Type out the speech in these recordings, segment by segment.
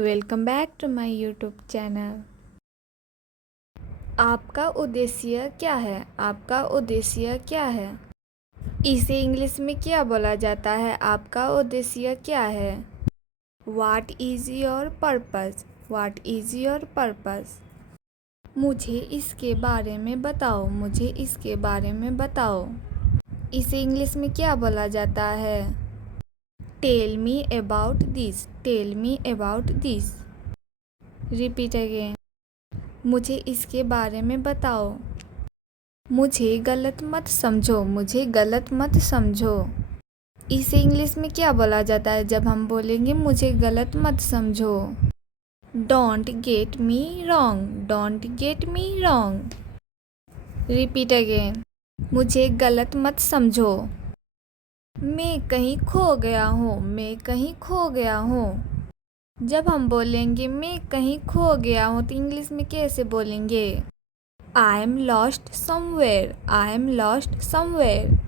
Welcome back to my YouTube channel. आपका उद्देश्य क्या है? आपका उद्देश्य क्या है? इसे इंग्लिश में क्या बोला जाता है? आपका उद्देश्य क्या है? What is your purpose? What is your purpose? मुझे इसके बारे में बताओ। मुझे इसके बारे में बताओ। इसे इंग्लिश में क्या बोला जाता है? Tell me about this. Tell me about this. Repeat again. मुझे इसके बारे में बताओ। मुझे गलत मत समझो। मुझे गलत मत समझो। इसे इंग्लिश में क्या बोला जाता है जब हम बोलेंगे मुझे गलत मत समझो? Don't get me wrong. Don't get me wrong. Repeat again. मुझे गलत मत समझो। मैं कहीं खो गया हूँ। मैं कहीं खो गया हूँ। जब हम बोलेंगे मैं कहीं खो गया हूँ तो इंग्लिश में कैसे बोलेंगे? I am lost somewhere. I am lost somewhere.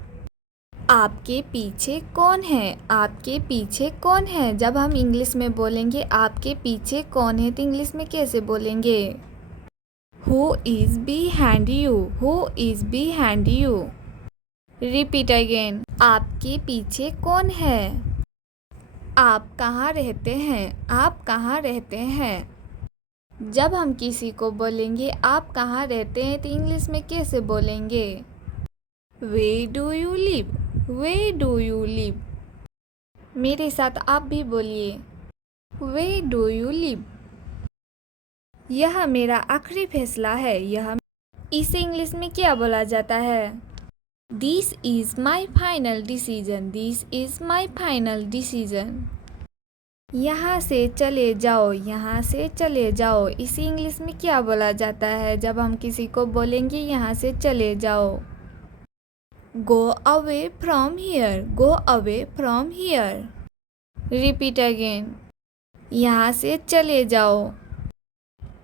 आपके पीछे कौन है? आपके पीछे कौन है? जब हम इंग्लिश में बोलेंगे आपके पीछे कौन है तो इंग्लिश में कैसे बोलेंगे? Who is behind you? Who is behind you? Repeat again. आपके पीछे कौन है? आप कहाँ रहते हैं? आप कहाँ रहते हैं? जब हम किसी को बोलेंगे आप कहाँ रहते हैं तो इंग्लिश में कैसे बोलेंगे? Where do you live? Where do you live? मेरे साथ आप भी बोलिए। Where do you live? यह मेरा आखिरी फैसला है। इसे इंग्लिश में क्या बोला जाता है? This is my final decision. This is my final decision. यहाँ से चले जाओ। यहाँ से चले जाओ। इसे इंग्लिश में क्या बोला जाता है जब हम किसी को बोलेंगे यहाँ से चले जाओ? Go away from here. Go away from here. Repeat again. यहाँ से चले जाओ।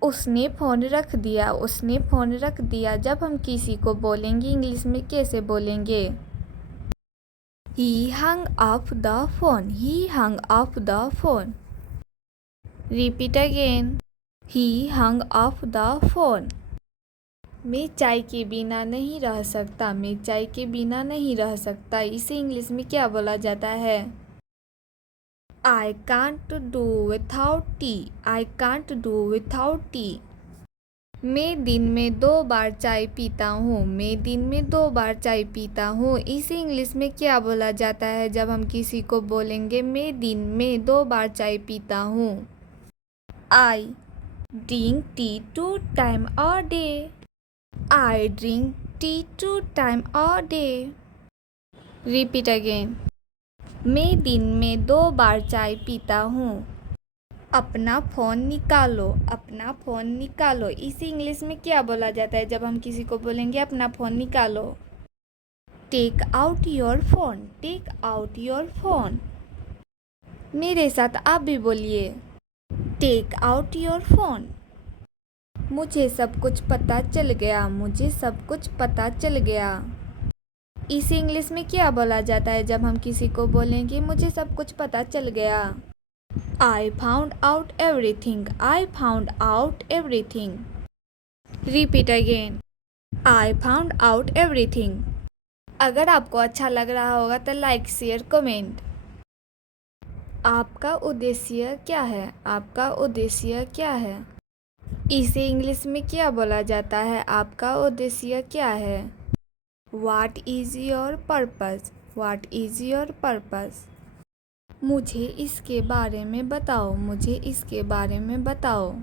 उसने फ़ोन रख दिया। उसने फ़ोन रख दिया। जब हम किसी को बोलेंगे इंग्लिश में कैसे बोलेंगे? He hung up the phone. He hung up the phone. Repeat again. He hung up the phone. मैं चाय के बिना नहीं रह सकता। मैं चाय के बिना नहीं रह सकता। इसे इंग्लिश में क्या बोला जाता है? I can't do without tea. I can't do without tea. मैं दिन में 2 बार चाय पीता हूँ। मैं दिन में 2 बार चाय पीता हूँ। इसे इंग्लिश में क्या बोला जाता है जब हम किसी को बोलेंगे मैं दिन में 2 बार चाय पीता हूँ? I drink tea 2 times a day. I drink tea 2 times a day. Repeat again. मैं दिन में 2 बार चाय पीता हूँ। अपना फ़ोन निकालो। अपना फ़ोन निकालो। इसे इंग्लिश में क्या बोला जाता है जब हम किसी को बोलेंगे अपना फ़ोन निकालो? Take out your phone. Take out your phone. मेरे साथ आप भी बोलिए। Take out your phone. मुझे सब कुछ पता चल गया। मुझे सब कुछ पता चल गया। इसे इंग्लिश में क्या बोला जाता है जब हम किसी को बोलेंगे मुझे सब कुछ पता चल गया? I found out everything. I found out everything. Repeat again. I found out everything. अगर आपको अच्छा लग रहा होगा तो लाइक शेयर कमेंट। आपका उद्देश्य क्या है? आपका उद्देश्य क्या है? इसे इंग्लिश में क्या बोला जाता है? आपका उद्देश्य क्या है? What is your purpose? What is your purpose? मुझे इसके बारे में बताओ। मुझे इसके बारे में बताओ।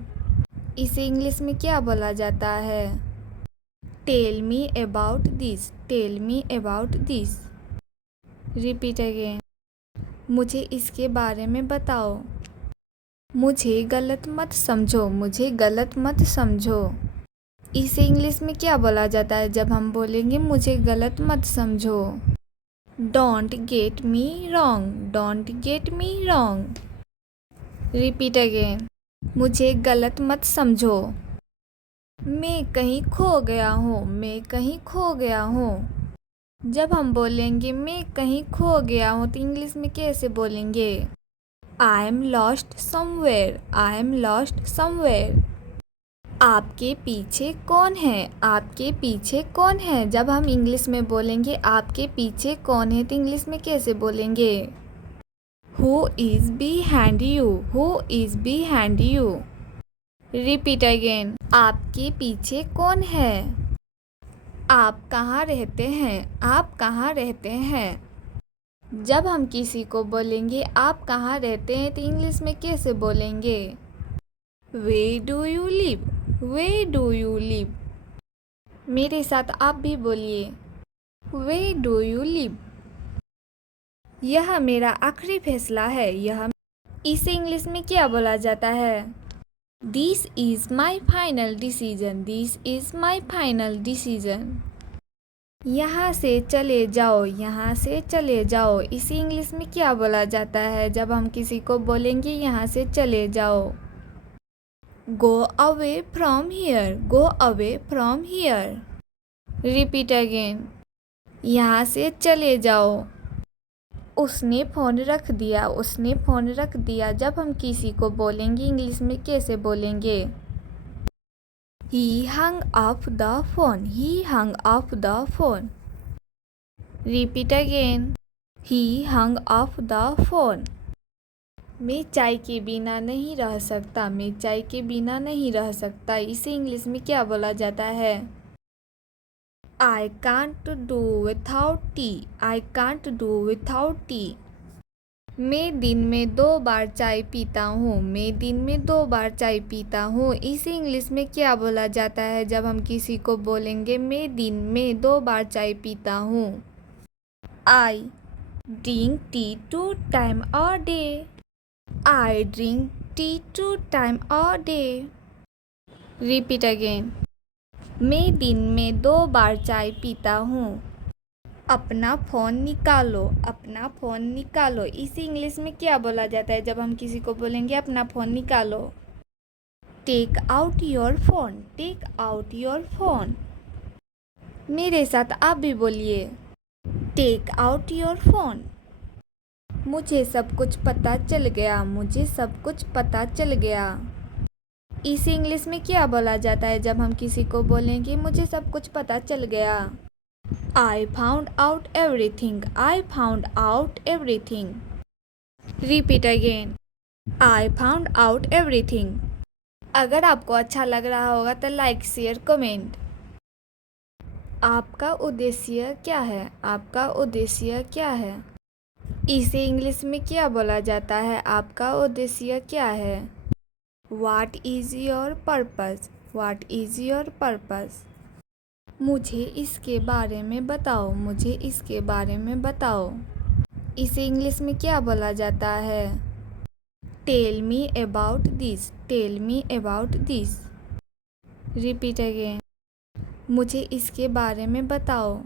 इसे इंग्लिश में क्या बोला जाता है? Tell me about this. Tell me about this. Repeat again. मुझे इसके बारे में बताओ। मुझे गलत मत समझो। मुझे गलत मत समझो। इसे इंग्लिश में क्या बोला जाता है जब हम बोलेंगे मुझे गलत मत समझो? Don't get me wrong. Don't get me wrong. Repeat again. मुझे गलत मत समझो। मैं कहीं खो गया हूँ। मैं कहीं खो गया हूँ। जब हम बोलेंगे मैं कहीं खो गया हूँ तो इंग्लिश में कैसे बोलेंगे? I am lost somewhere. I am lost somewhere. आपके पीछे कौन है? आपके पीछे कौन है? जब हम इंग्लिश में बोलेंगे आपके पीछे कौन है तो इंग्लिश में कैसे बोलेंगे? Who is behind you? Who is behind you? Repeat again. आपके पीछे कौन है? आप कहाँ रहते हैं? आप कहाँ रहते हैं? जब हम किसी को बोलेंगे आप कहाँ रहते हैं तो इंग्लिश में कैसे बोलेंगे? Where do you live? Where do you live? मेरे साथ आप भी बोलिए Where do you live? यह मेरा आखिरी फैसला है। इसे इंग्लिश में क्या बोला जाता है? This is my final decision. This is my final decision. यहाँ से चले जाओ। यहाँ से चले जाओ। इसे इंग्लिश में क्या बोला जाता है जब हम किसी को बोलेंगे यहाँ से चले जाओ? Go away from here. Go away from here. Repeat again. यहाँ से चले जाओ। उसने फ़ोन रख दिया। उसने फ़ोन रख दिया। जब हम किसी को बोलेंगे इंग्लिश में कैसे बोलेंगे? He hung up the phone. He hung up the phone. Repeat again. He hung up the phone. मैं चाय के बिना नहीं रह सकता। मैं चाय के बिना नहीं रह सकता। इसे इंग्लिश में क्या बोला जाता है? I can't do without tea. I can't do without tea. मैं दिन में 2 बार चाय पीता हूँ। मैं दिन में 2 बार चाय पीता हूँ। इसे इंग्लिश में क्या बोला जाता है जब हम किसी को बोलेंगे मैं दिन में 2 बार चाय पीता हूँ? I drink tea 2 times a day. I drink tea 2 times a day. Repeat again. मैं दिन में 2 बार चाय पीता हूँ। अपना फ़ोन निकालो। अपना फ़ोन निकालो। इसे इंग्लिश में क्या बोला जाता है जब हम किसी को बोलेंगे अपना फ़ोन निकालो? Take out your phone. Take out your phone. मेरे साथ आप भी बोलिए टेक आउट योर फ़ोन। मुझे सब कुछ पता चल गया। मुझे सब कुछ पता चल गया। इसे इंग्लिश में क्या बोला जाता है जब हम किसी को बोलेंगे मुझे सब कुछ पता चल गया? I found out everything. I found out everything. Repeat again. I found out everything. अगर आपको अच्छा लग रहा होगा तो लाइक शेयर कमेंट। आपका उद्देश्य क्या है? आपका उद्देश्य क्या है? इसे इंग्लिश में क्या बोला जाता है? आपका उद्देश्य क्या है? What is your purpose? What is your purpose? मुझे इसके बारे में बताओ। मुझे इसके बारे में बताओ। इसे इंग्लिश में क्या बोला जाता है? Tell me about this. Tell me about this. Repeat again. मुझे इसके बारे में बताओ।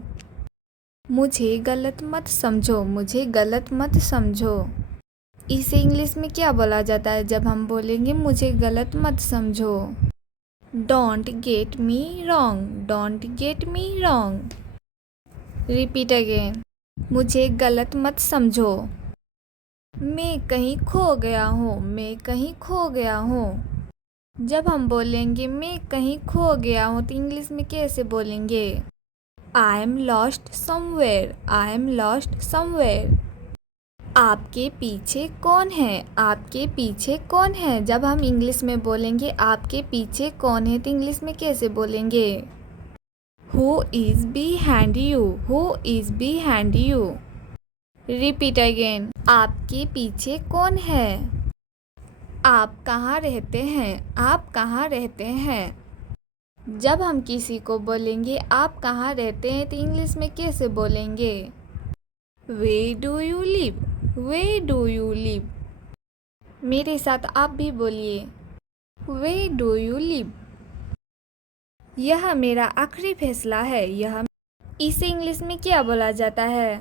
मुझे गलत मत समझो। मुझे गलत मत समझो। इसे इंग्लिश में क्या बोला जाता है जब हम बोलेंगे मुझे गलत मत समझो? Don't get me wrong. Don't get me wrong. Repeat again. मुझे गलत मत समझो। मैं कहीं खो गया हूँ। मैं कहीं खो गया हूँ। जब हम बोलेंगे मैं कहीं खो गया हूँ तो इंग्लिश में कैसे बोलेंगे? I am lost somewhere. I am lost somewhere. आपके पीछे कौन है? आपके पीछे कौन है? जब हम इंग्लिश में बोलेंगे आपके पीछे कौन है तो इंग्लिश में कैसे बोलेंगे? Who is behind you? Who is behind you? Repeat again. आपके पीछे कौन है? आप कहाँ रहते हैं? आप कहाँ रहते हैं? जब हम किसी को बोलेंगे आप कहाँ रहते हैं तो इंग्लिश में कैसे बोलेंगे? Where do you live? Where do you live? मेरे साथ आप भी बोलिए Where do you live? यह मेरा आखिरी फैसला है। इसे इंग्लिश में क्या बोला जाता है?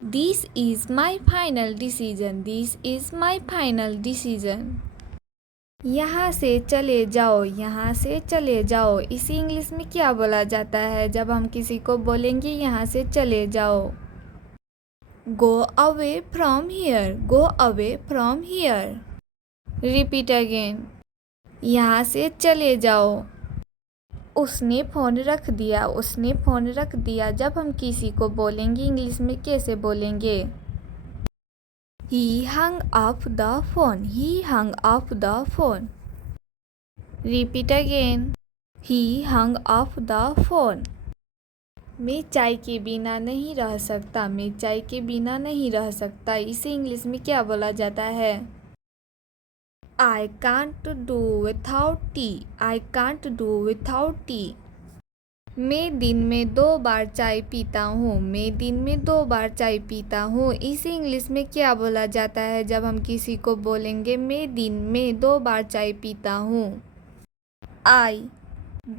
This is my final decision. This is my final decision. यहाँ से चले जाओ। यहाँ से चले जाओ। इसे इंग्लिश में क्या बोला जाता है जब हम किसी को बोलेंगे यहाँ से चले जाओ? Go away from here. Go away from here. Repeat again. यहाँ से चले जाओ. उसने फ़ोन रख दिया. उसने फ़ोन रख दिया. जब हम किसी को बोलेंगे इंग्लिश में कैसे बोलेंगे? He hung up the phone. He hung up the phone. Repeat again. He hung up the phone. मैं चाय के बिना नहीं रह सकता. मैं चाय के बिना नहीं रह सकता. इसे इंग्लिश में क्या बोला जाता है? I can't do without tea. I can't do without tea. मैं दिन में 2 बार चाय पीता हूँ. मैं दिन में 2 बार चाय पीता हूँ. इसे इंग्लिश में क्या बोला जाता है जब हम किसी को बोलेंगे मैं दिन में 2 बार चाय पीता हूँ? I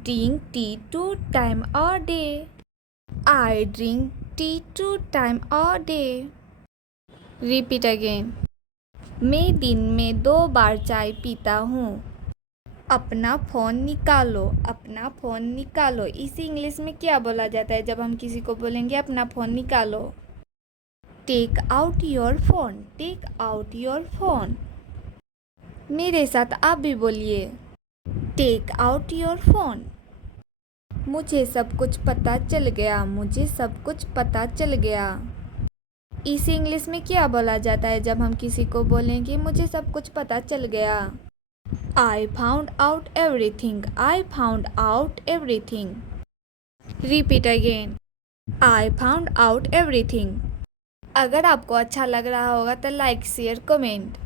drink tea 2 times a day. I drink tea 2 times a day. Repeat again. मैं दिन में 2 बार चाय पीता हूँ. अपना फ़ोन निकालो. अपना फ़ोन निकालो. इसे इंग्लिश में क्या बोला जाता है जब हम किसी को बोलेंगे अपना फ़ोन निकालो? Take out your phone. Take out your phone. मेरे साथ आप भी बोलिए. Take out your phone. मुझे सब कुछ पता चल गया. मुझे सब कुछ पता चल गया. इसे इंग्लिश में क्या बोला जाता है जब हम किसी को बोलेंगे मुझे सब कुछ पता चल गया? I found out everything. I found out everything. Repeat again. I found out everything. अगर आपको अच्छा लग रहा होगा तो लाइक शेयर कमेंट